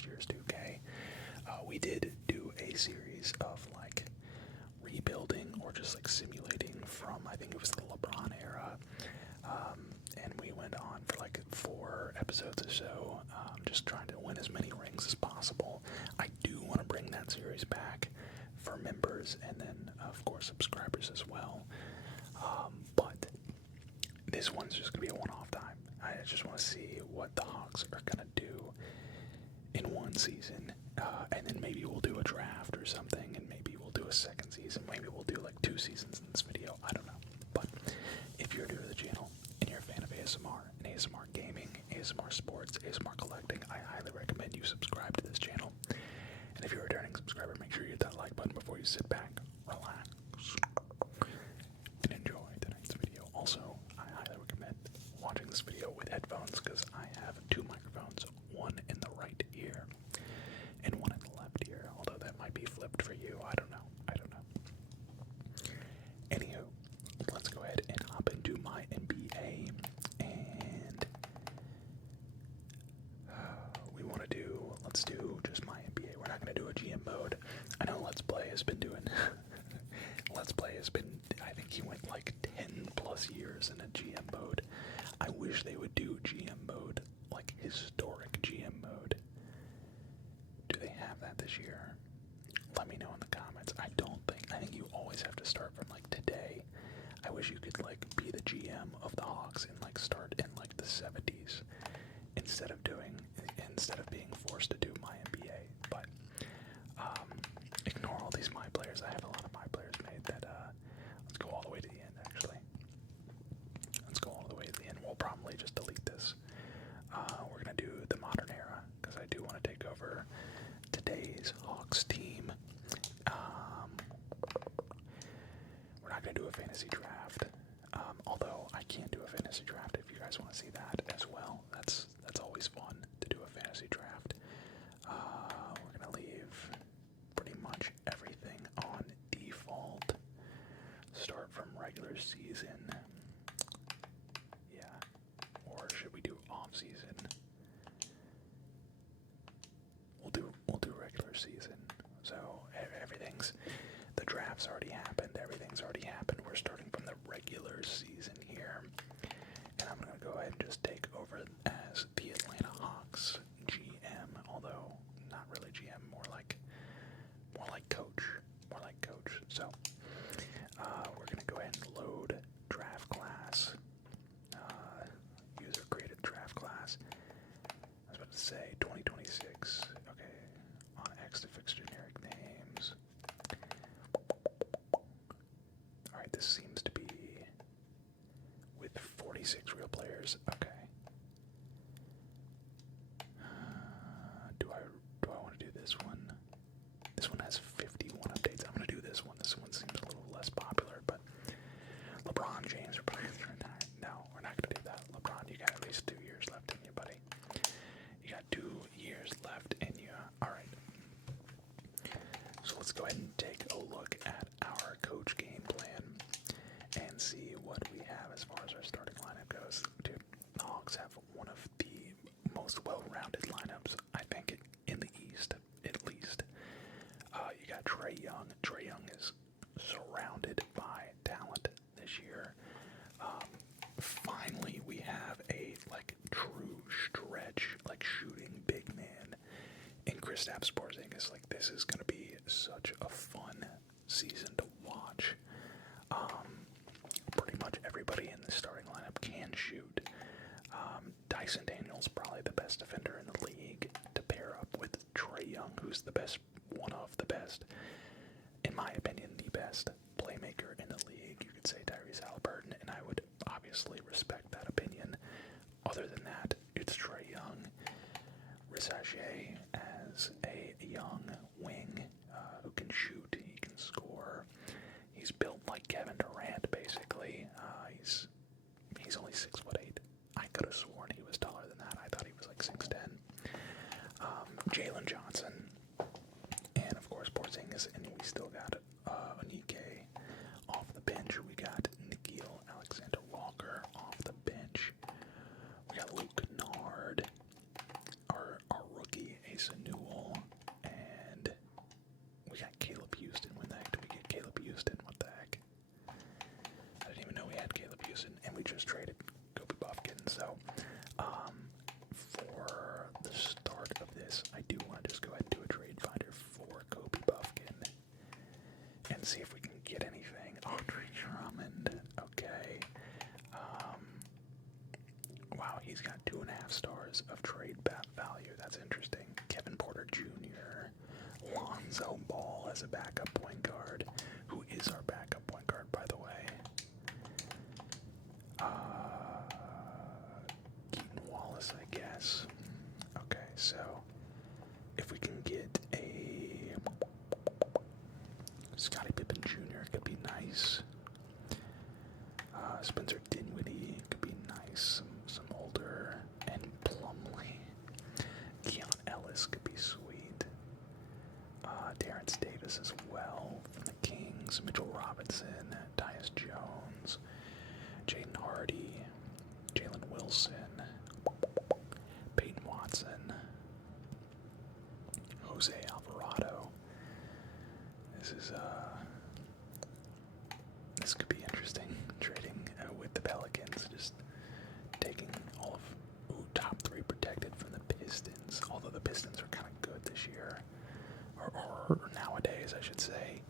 last year's 2K. We did do a series of like rebuilding or just like simulating from, I think it was the LeBron era, and we went on for like 4 episodes or so, just trying to win as many rings as possible. I do want to bring that series back for members and then of course subscribers as well, but this one's just going to be a one-off time. I just want to see what the Hawks are going to do in one season, and then maybe we'll do a draft or something, and maybe we'll do a second season, maybe we'll do like 2 seasons in this video, I don't know. But if you're new to the channel and you're a fan of ASMR and ASMR gaming, ASMR sports, ASMR collecting, I highly recommend you subscribe to this channel. And if you're a returning subscriber, make sure you hit that like button before you sit back, relax, and enjoy tonight's video. Also, I highly recommend watching this video with headphones because I have 2 microphones, one in the right ear and one in the left ear, although that might be flipped for you. I don't know. Anywho, let's go ahead and hop into my NBA, and let's do just my NBA. We're not going to do a GM mode. I know Let's Play has been doing, I think he went like 10 plus years in a GM mode. I wish they would do GM mode, like historic GM mode. Do they have that this year? Let me know in the comments. I think you always have to start from like today. I wish you could like be the GM of the Hawks and like start in like the 70s instead of being forced to do my NBA. But ignore all these my players. I have a lot of my players made that let's go all the way to the end actually. Let's go all the way to the end. We'll probably just delete this. We're gonna do the modern era because I do want to take over today's Hawks team. We're not going to do a fantasy draft, although I can do a fantasy draft if you guys want to see that as well. That's always fun to do a fantasy draft. We're going to leave pretty much everything on default. Start from regular season. Yeah. Or should we do off season? We'll do regular season. So the draft's already happened, everything's already happened. We're starting from the regular season here. And I'm gonna go ahead and just take over as the Atlanta Hawks GM, although not really GM, more like coach. So we're gonna go ahead and load draft class. User created draft class. I was about to say 2026. Okay, on X to fix generic names. Alright, this seems to be with 46 real players. Okay. Do I want to do this one? This one has 51 updates. I'm going to do this one. This one seems a little less popular, but LeBron James are playing through 9. No, we're not going to do that. LeBron, you got at least 2 years left in you, buddy. You got 2 years left in you. Alright. So let's go ahead and take a look at our coach game plan and see what we have as far as our starting lineup goes. Dude, the Hawks have one of the most well-rounded lineups, I think, in the East, at least. You got Trae Young. Trae Young is surrounded by talent this year. Finally, we have a true stretch, shooting big man in Kristaps Porzingis. This is gonna be such a fun season to watch. Pretty much everybody in the starting lineup can shoot. Dyson Daniels probably the best defender in the league to pair up with Trae Young, who's one of the best, in my opinion, the best playmaker in the league. You could say Tyrese Halliburton, and I would obviously respect that opinion. Other than that, it's Trae Young. Risache as a young wing who can shoot, he can score. He's built like Kevin Durant, basically. He's only 6'8". I could have sworn he was taller than that. I thought he was like 6'10". Jalen Johnson, and of course Porzingis, and we still got Onike off the bench. We got Nickeil Alexander-Walker off the bench. We got Luke Kennard, our rookie Sengun Portis. I do want to just go ahead and do a trade finder for Kobe Buffkin and see if we can get anything. Andre Drummond. Okay. Wow, he's got 2.5 stars of trade value. That's interesting. Kevin Porter Jr. Lonzo Ball as a backup point guard. Who is our backup point guard, by the way? Keaton Wallace, I guess. Okay, so if we can get a Scottie Pippen Jr., could be nice. Spencer Dinwiddie could be nice. Some older. And Plumlee. Keon Ellis could be sweet. Terrence Davis as well from the Kings. Mitchell Robinson. Tyus Jones. Jaden Hardy. Jalen Wilson. Peyton Watson. Jose Alvarado. This could be interesting. Trading with the Pelicans, just taking all of top 3 protected from the Pistons. Although the Pistons are kind of good this year, or nowadays, I should say.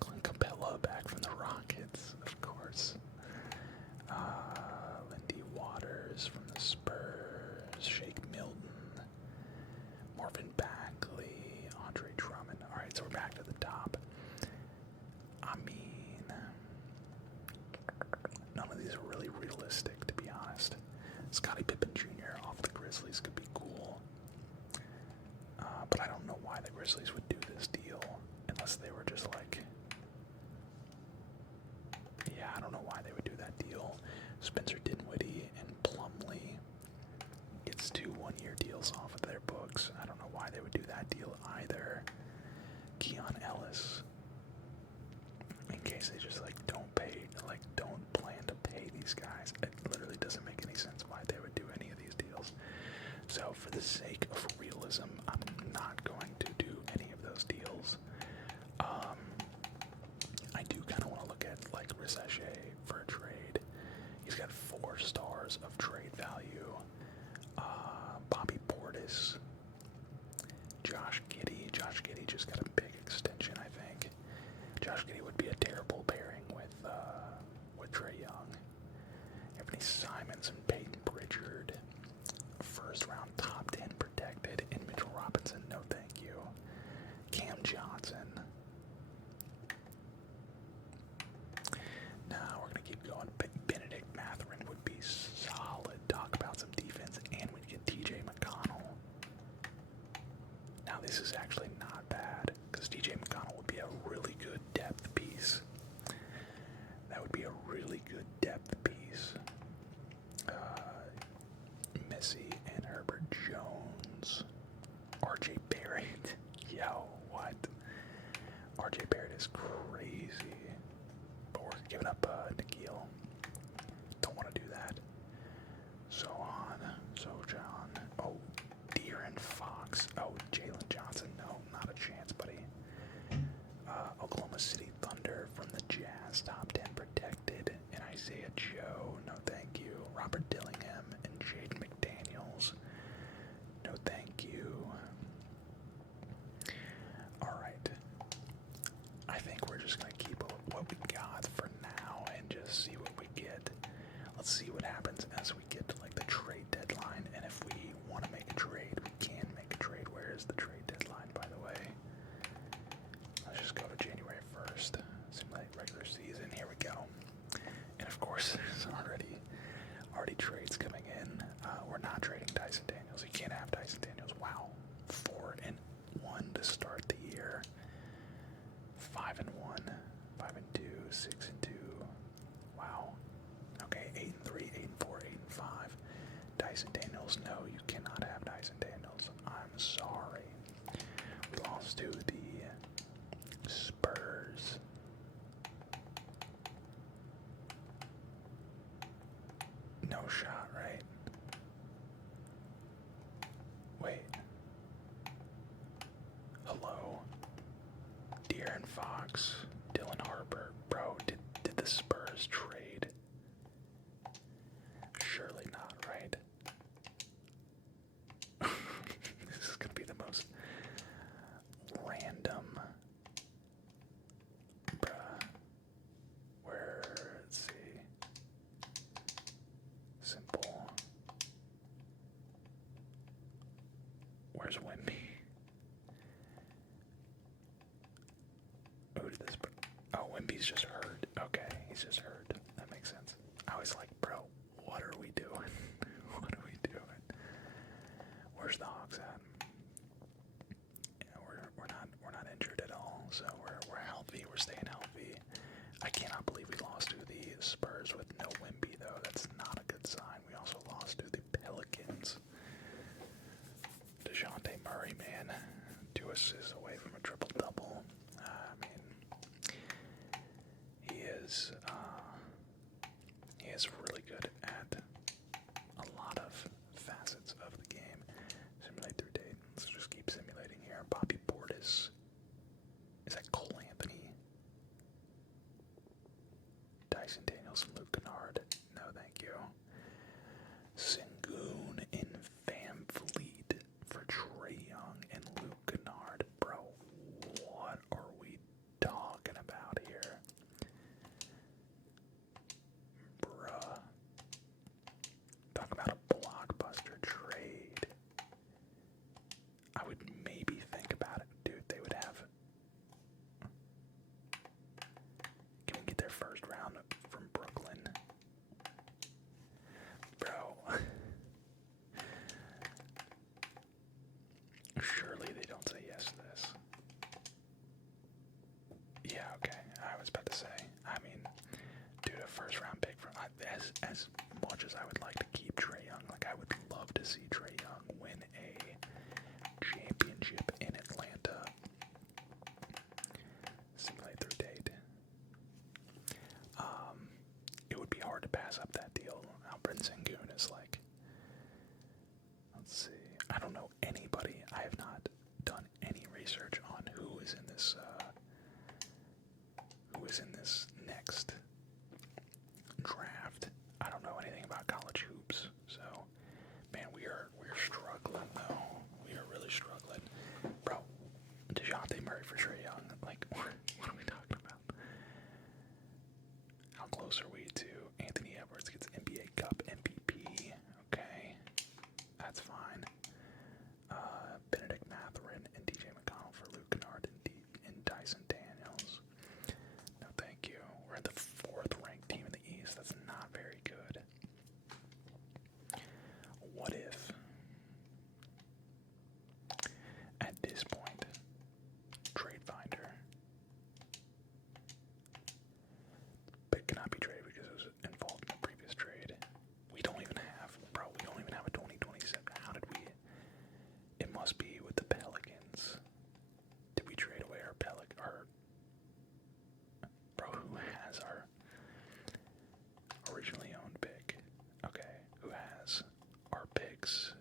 Clint Capella back from the Rockets, of course. Lindy Waters from the Spurs. Shake Milton. Marvin Bagley. Andre Drummond. All right, so we're back to the top. I mean, none of these are really realistic, to be honest. Scottie Pippen Jr. off the Grizzlies could be cool. But I don't know why the Grizzlies would do this deal unless they were just like... Yeah, I don't know why they would do that deal. Spencer Dinwiddie and Plumlee gets 2 one-year deals off of their books. I don't know why they would do that deal either. Keon Ellis, in case they just like don't plan to pay these guys. It literally doesn't make any sense why they would do any of these deals. So for the sake of realism, I'm not going to do any of those deals. I do kind of want to look at like Risache for a trade. He's got 4 stars of trade value. Bobby Portis. Josh Giddey. Josh Giddey just got a big extension, I think. Josh Giddey would be a terrible pairing with Trae Young. Anthony Simons and Peyton Pritchard. First round top 10 protected. And Mitchell Robinson, no thank you. Cam Johnson. Nah, we're going to keep going. Benedict Mathurin would be solid. Talk about some defense. And we'd get TJ McConnell. Now this is actually not bad, because TJ McConnell would be a really good depth piece. That would be a really good depth piece. Missy and Herbert Jones. RJ Barrett. Yo, what? RJ Barrett is crazy. But we're giving up Nikhil. Don't want to do that. So John. Oh, De'Aaron Fox. Oh, Jalen Johnson. No, not a chance, buddy. Oklahoma City Thunder from the Jazz. Top 10 protected. And Isaiah Joe. No, thank you. Robert Dillingham and Jaden McDaniels. No, thank you. Alright. I think we're just going to keep what we got for now and just see what we get. Let's see what happens as we get to like the trade deadline, and if we want to make a trade, we can make a trade. Where is the trade deadline, by the way? Let's just go to January 1st. Simulate regular season. Here we go. And of course, there's already trades coming in. We're not trading Dyson Daniels. You can't have Dyson Daniels. Wow. 4-1 to start the year. 5-1, 5-2, 6-2. Wow. Okay, 8-3, 8-4, 8-5. Dyson Daniels, no, you cannot have Dyson Daniels. I'm sorry. We lost to the Spurs. No shot, right? Wait. Hello? De'Aaron Fox, Dylan Harper. Bro, did the Spurs trade? Surely not, right? Where's Wimby? Who did this? Oh, Wimby's just hurt. Okay, he's just hurt. That makes sense. I was like, bro, what are we doing? What are we doing? Where's the Hawks at? Yeah, we're not injured at all, so we're healthy. We're staying healthy. I cannot believe we lost to the Spurs with no Wimby though. That's not a good sign. We also lost to the Pelicans. DeJounte Murray, man, 2 assists away from a triple-double. I mean, he is really good at a lot of facets of the game. Simulate through date. Let's just keep simulating here. Bobby Portis. Is that Cole Anthony? Dyson Daniels and Luke Kennard. No, thank you. Sengun in Van Vliet for Trae Young and Luke Kennard. Bro, what are we talking about here? Bruh. Talk about a blockbuster trade. I would maybe think about it. Dude, they would have... Can we get their first round from Brooklyn? Bro. Surely they don't say yes to this. Yeah, okay. I was about to say. I mean, dude, a first round pick from as much as I would like to keep Trae Young, like I would love to see Trae Young win a championship in Atlanta. Simulate through date. It would be hard to pass up that deal. Alfred Sengun is like, let's see. I don't know anybody. I have not done any research on who is in this next draft. I don't know anything about college hoops, so man, we're struggling though. We are really struggling, bro. DeJounte Murray for Trae Young. Like, what are we talking about? How close are we to Anthony Edwards gets NBA Cup MVP? Okay, that's fine. Benedict Mathurin and DJ McConnell for Luke Kennard and Dyson Daniels. No, thank you. We're the 4th ranked team in the East. That's not very good. What if, at this point, Trade Finder, but cannot be traded because it was involved in the previous trade. We don't even have, bro, we don't even have a 2027. How did we? It must be with the Pelicans. Did we trade away our bro, who has our originally owned pick? Okay, who has our picks?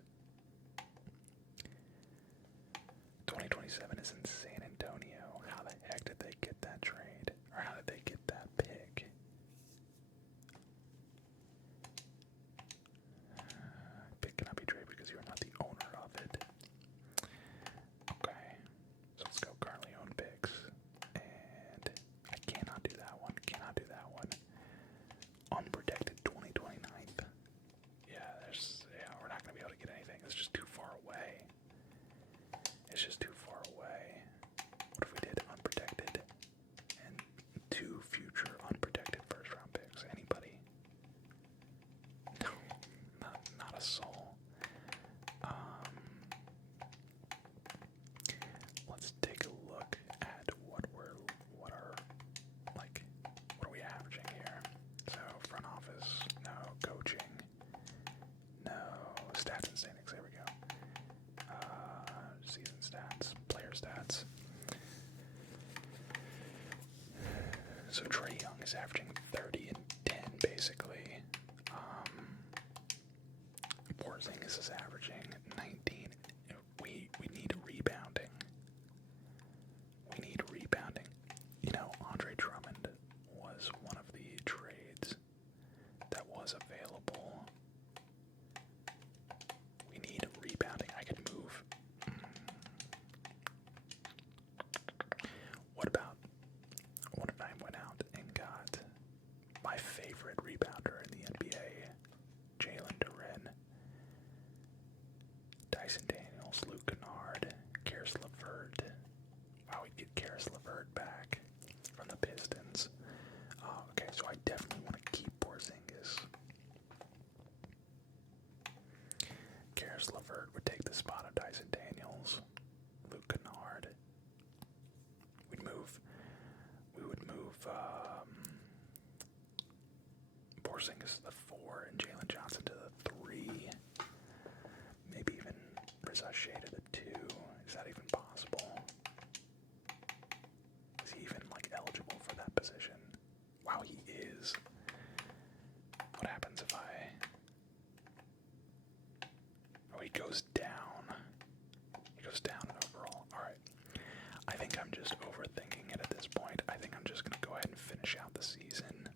2027 is in San Antonio. How the heck did they get that trade? Or how did they get that pick? Pick cannot be traded because you are not the owner of it. Okay, so let's go currently owned picks. And I cannot do that one. Cannot do that one. Unprotected 2029. Yeah, we're not going to be able to get anything. It's just too far away. It's just too far away. What if we did unprotected and 2 future unprotected first round picks? Anybody? No, not a soul. Let's take a look at what are we averaging here? So front office, no. Coaching, no. Stats and standings, there we go. Season stats, player stats. So Trae Young is averaging 30 and 10 basically. Porzingis is averaging 19. We need rebounding. We need rebounding. You know, Andre Drummond was one of the trades that was available. We need rebounding. I could move. What if I went out and got my favorite rebounder in the NBA, Jalen Duren, Dyson Daniels, Luke Kennard, Karis LeVert back from the Pistons. Okay, so I definitely want to keep Porzingis. Karis LeVert would take the spot of Dyson Daniels. Luke Kennard. We would move Porzingis to the 4 and Jalen Johnson to the 3. Maybe even Rizashe to the 2. Is that even possible? Is he even like eligible for that position? Wow, he is. What happens if I... Oh, he goes down. He goes down in overall. Alright. I think I'm just overthinking it at this point. I think I'm just going to go ahead and finish out the season.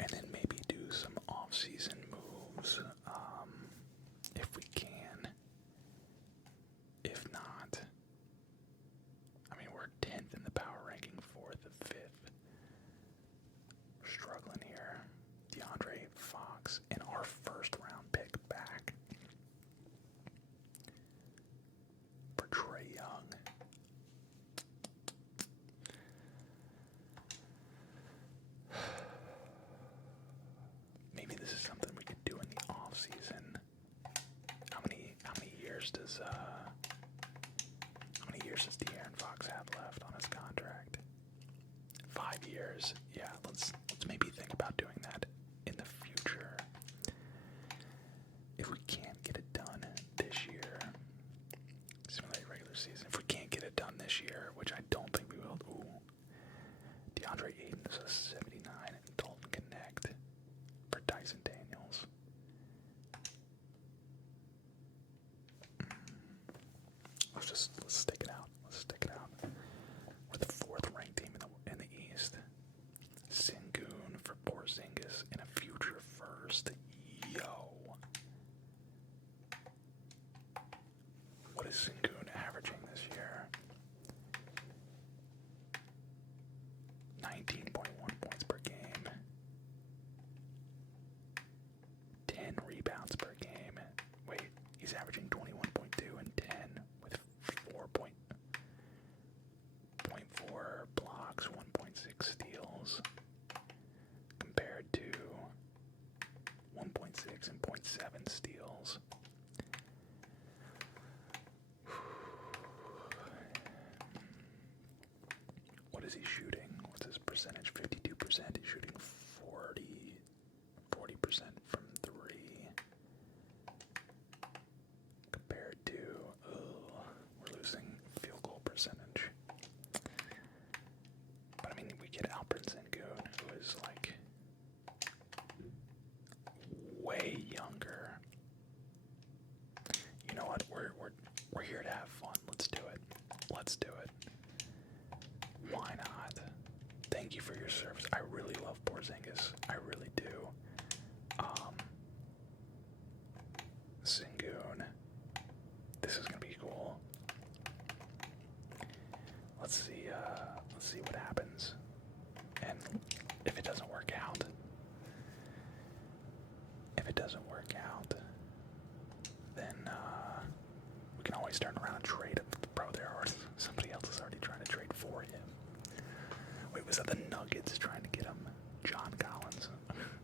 And then maybe do some off-season moves. If we can. If not, I mean, we're 10th in the power ranking, 4th and 5th. We're struggling here. DeAndre Fox and our first round pick back for Trae Young. Maybe this is something we could do in the off season. How many years does De'Aaron Fox have left on his contract? 5 years. Yeah, let's maybe think about doing that in the future. If we can't get it done this year, simulate regular season. If we can't get it done this year, which I don't think we will. Ooh, DeAndre Ayton is a 79 and Dalton Connect for Dyson Daniels. Let's stick it out. Let's stick it out. We're the 4th ranked team in the East. Sengun for Porzingis and a future first. Yo. What is Sengun averaging this year? 19.1 points per game. 10 rebounds per game. Wait, he's averaging 21.2 and 10 with 4.4 blocks, 1.6 steals, compared to 1.6 and 0.7 steals. What is he shooting? What's his percentage? 52%. He's shooting 40% from 3. Compared to, we're losing field goal percentage. But I mean, we get Alperen Sengun, who is like way younger. You know what? We're here to have fun. Let's do it. Let's do it. Why not? Thank you for your service. I really love Porzingis. I really do. Sengun. This is gonna be cool. Let's see what happens. And if it doesn't work out, then we can always turn around and trade him. Bro, somebody else is already trying to trade for him. Wait, was that the Nuggets trying to get him? John Collins.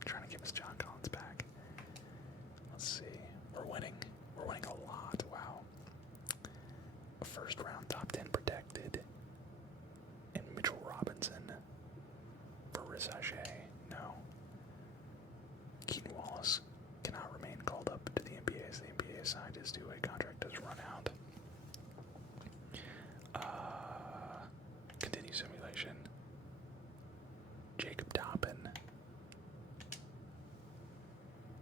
Trying to give us John Collins back. Let's see. We're winning. We're winning a lot. Wow. A first round top 10 protected. And Mitchell Robinson for Rizashe. No. Keaton Wallace cannot remain called up to the NBA as the NBA signed his two-way contract does run out. Continue simulation. Jacob Toppin.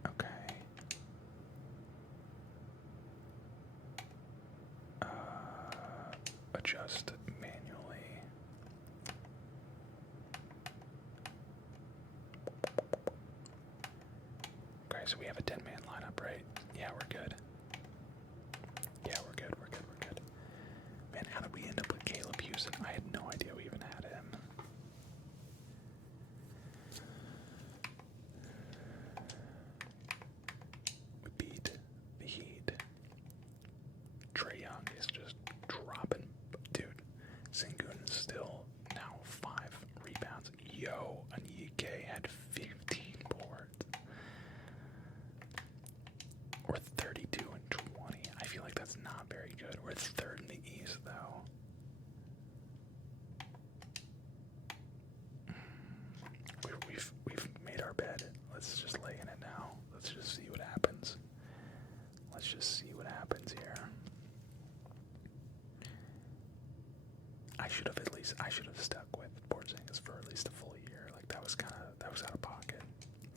Okay. Adjust manually. Okay, so we have a 10-man lineup, right? Yeah, we're good. Yeah, we're good. Man, how did we end up with Caleb Houston? I had no idea we even had him. We beat the Heat. Trae Young is just dropping just lay in it now. Let's just see what happens. Let's just see what happens here. I should have stuck with Porzingis for at least a full year. Like that was out of pocket.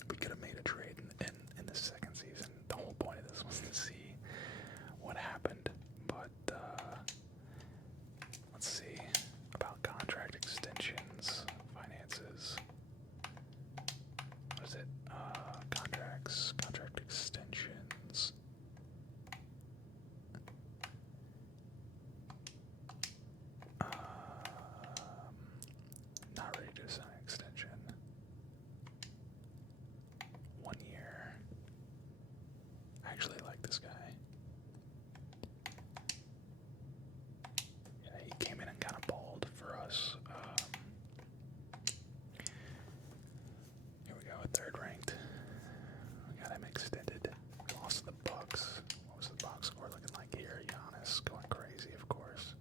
We could have made a trade in the second season. The whole point of this was to see what happened. But let's see about contract extensions, finances. What is it? Contract extensions. Not ready to sign an extension. 1 year. I actually like this guy. Yeah, he came in and kind of balled for us. Here we go, third ranked. We got him extended. We lost to the Bucks. What was the box score looking like here? Giannis going crazy, of course.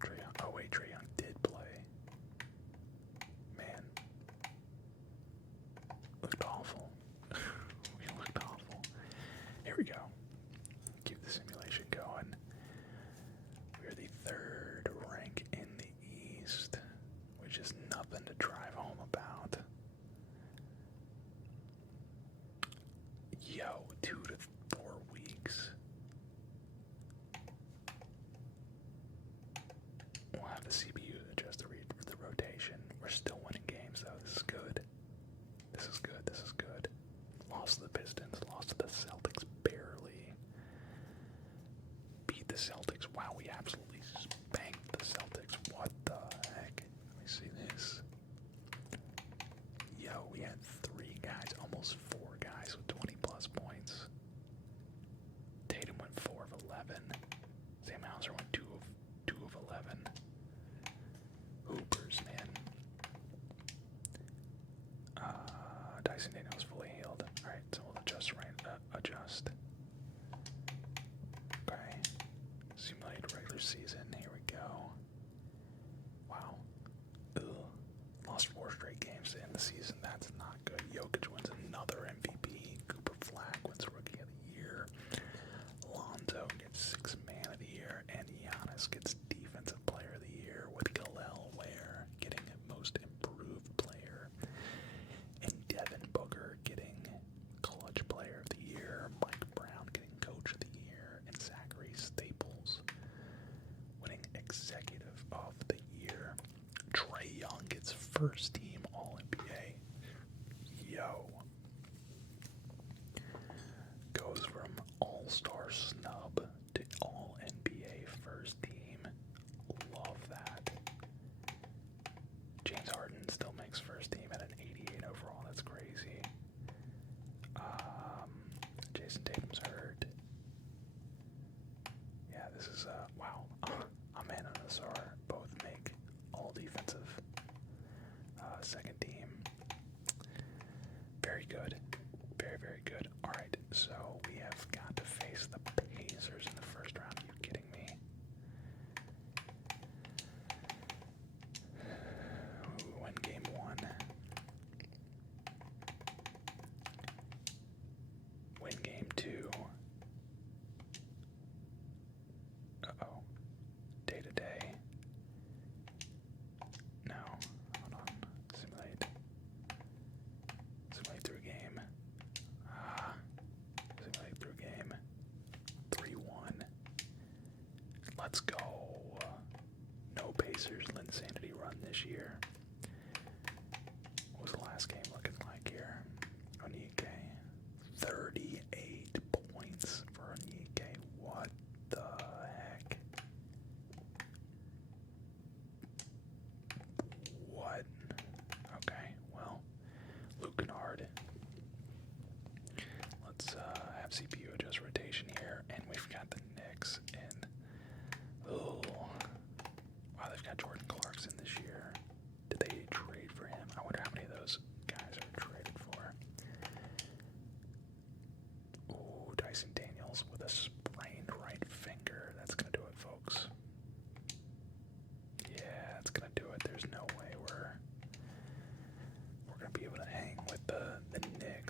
Trae Young. Oh wait, Trae Young did play. Man, looked awful. We looked awful. Here we go. Keep the simulation going. We're the third rank in the East, which is nothing to drive home about. Yo, 2 to 4 weeks. We'll have the CPU adjust the rotation. We're still winning games though. This is good. This is good. This is good. Lost to the Pistons. Lost to the Celtics barely. Beat the Celtics. Wow, we absolutely spanked the Celtics. What the heck? Let me see this. Yo, we had 3 guys, almost 4 guys with 20 plus points. Tatum went 4 of 11. Sam Hauser went 2 of 11. Hoopers, man. Dyson Daniels fully healed. Alright, so we'll adjust. Okay. Simulate regular season. Here we go. Wow. Ugh. Lost 4 straight games to end the season. That's not good. Jokic wins another MVP. Cooper Flag wins Rookie of the Year. Lonzo gets 6th Man of the Year. And Giannis gets Defensive Player of the Year, with Galel Ware getting Most Improved Player. And Devin Booker getting Clutch Player of the Year. Mike Brown getting Coach of the Year. And Zachary Staples winning Executive of the Year. Trae Young gets first team All-NBA. Yo. Goes from All-Star snub to All-NBA first team. Love that. James Harden still makes first team at an 88 overall. That's crazy. Jason Tatum's hurt. Yeah, this is, wow. Aman and Azar both make all defensive second team. Very good. Very, very good. Alright, so we have got to face the Pacers in the first round. Are you kidding me? We win game 1. Win game 2. Uh-oh. Day to day. No. Hold on. Simulate through game.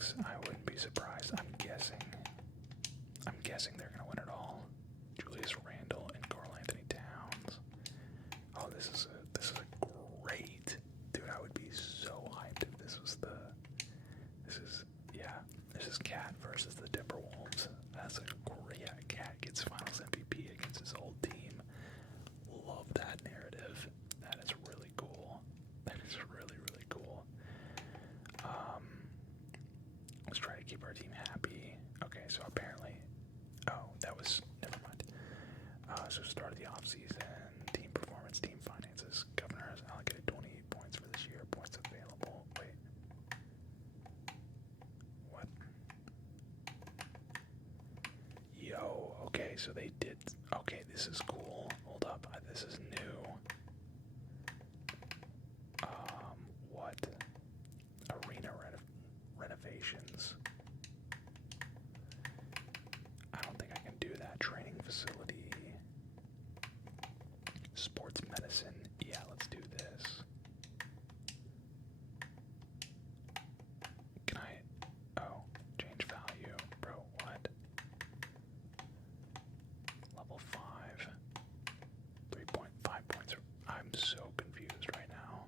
Knicks. I wouldn't be surprised. I'm guessing they're gonna win it all. Julius Randle and Karl Anthony Towns. Oh, this is a great, dude. I would be so hyped if this was this is Cat versus the Timberwolves. That's a great. Yeah, Cat gets Finals MVP against his old team. Love that narrative. That is really cool. That is really, really cool. Let's try to keep our team happy. Okay, so apparently, that was, never mind. So start of the offseason, team performance, team finances. Governor has allocated 28 points for this year. Points available. Wait. What? Yo, okay, so they did. Okay, this is cool. Hold up, this is new. What? Arena renovations. I don't think I can do that. Training facility. Sports medicine. Yeah, let's do this. Can I? Oh, change value. Bro, what? Level 5. 3.5 points. I'm so confused right now.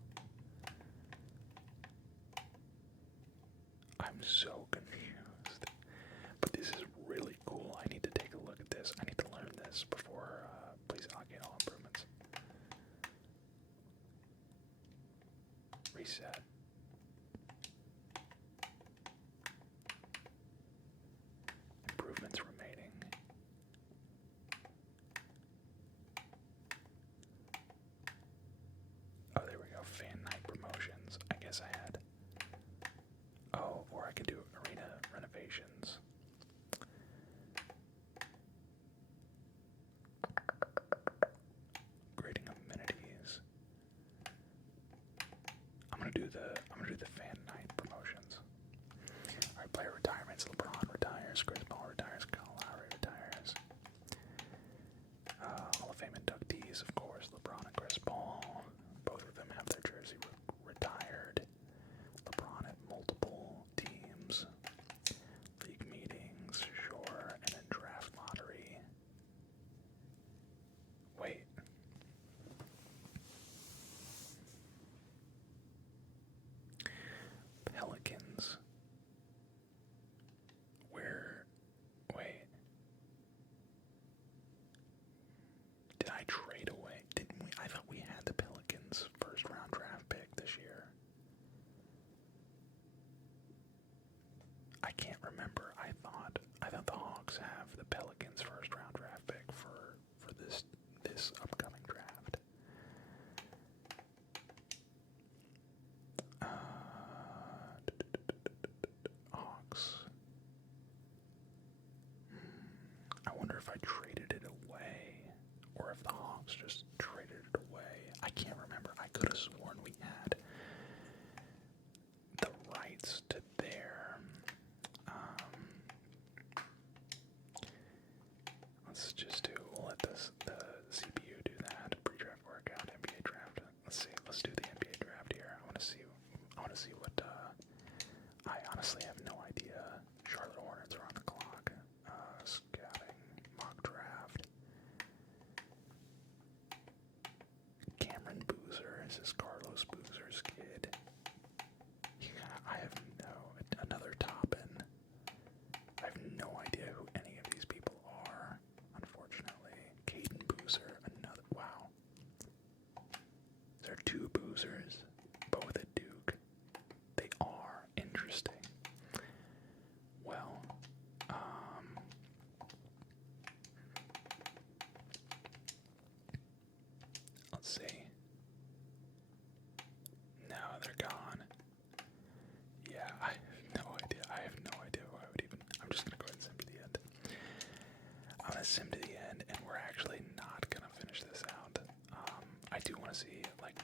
I'm so confused. But this is really cool. I need to take a look at this. I need to learn this before, please allocate all improvements. Reset. Improvements remaining. Oh, there we go. Fan night promotions. I guess I had. Oh, or I could do arena renovations. Grading amenities. I'm gonna do the fan night promotions. Alright, player retirements. LeBron retires, Chris Paul retires, Kyle Lowry retires. Hall of Fame inductees, of course, LeBron and Chris Paul. Both of them have their jersey retired. LeBron at multiple teams. League meetings, sure, and then draft lottery. Wait. Pelicans. Wait. Did I trade away? Didn't we? I thought we had the Pelicans first round draft pick this year. I can't remember. I thought the Hawks have the Pelicans first round draft pick for this upcoming draft. Hawks. I wonder if I traded it away, or if the Hawks just traded it away. I can't remember. I could have sworn we had the rights to their. Let's just do. We'll let the CPU do that. Pre-draft workout, NBA draft. Let's see. Let's do the NBA draft here. I want to see what. I honestly have no idea. Charlotte Hornets are on the clock. Scouting, mock draft. Cameron Boozer. Is this Carlos Boozer's kid? Yeah, I have another Toppin. I have no idea who any of these people are, unfortunately. Caden Boozer, another. Wow. There are two Boozers, both at Duke. They are interesting. Well, let's see. No, they're gone. Yeah, I have no idea. I have no idea who I would even. I'm just gonna go ahead and sim to the end. I'm gonna sim to the end, and we're actually not gonna finish this out. I do want to see, like,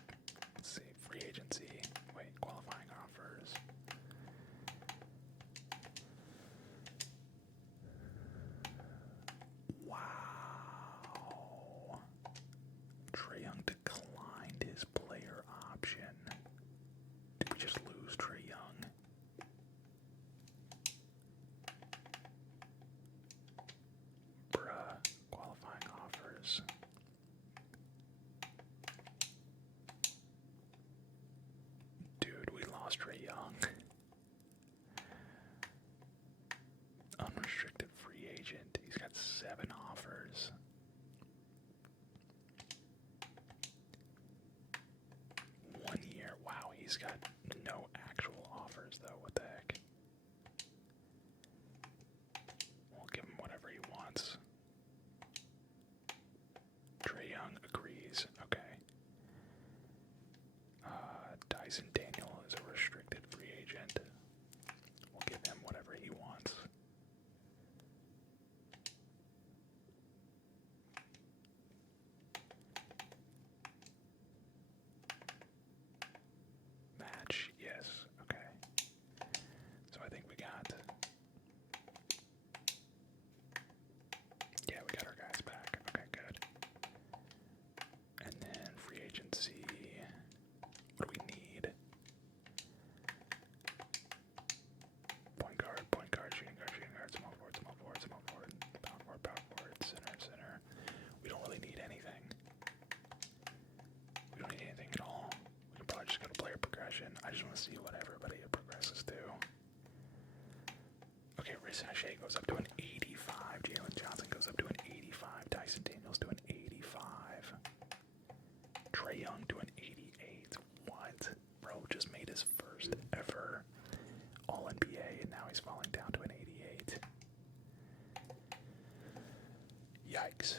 let's see, free agency. Wait, qualifying offers. Wow. Trae Young declined his player option. Did we just lose Trae Young? lost Trae Young. Unrestricted free agent. He's got 7 offers. One year. Wow, he's got no actual offers, though. What the heck? We'll give him whatever he wants. Trae Young agrees. Okay. Dyson Daniel is a restricted free agent. We'll give him whatever he wants. Match, yes. Okay. So I think we got... Yeah, we got our guys back. Okay, good. And then free agency... What do we need? Point guard, shooting guard, small forward, power forward, center. We don't really need anything. We don't need anything at all. We can probably just go to player progression. I just want to see what everybody progresses to. Okay, Riz Sachet goes up to an 85. Jalen Johnson goes up to an 85. Dyson Daniels to an 85. Trae Young to an 88. What? Bro just made his first ever All-NBA, and now he's falling down to an 88. Yikes.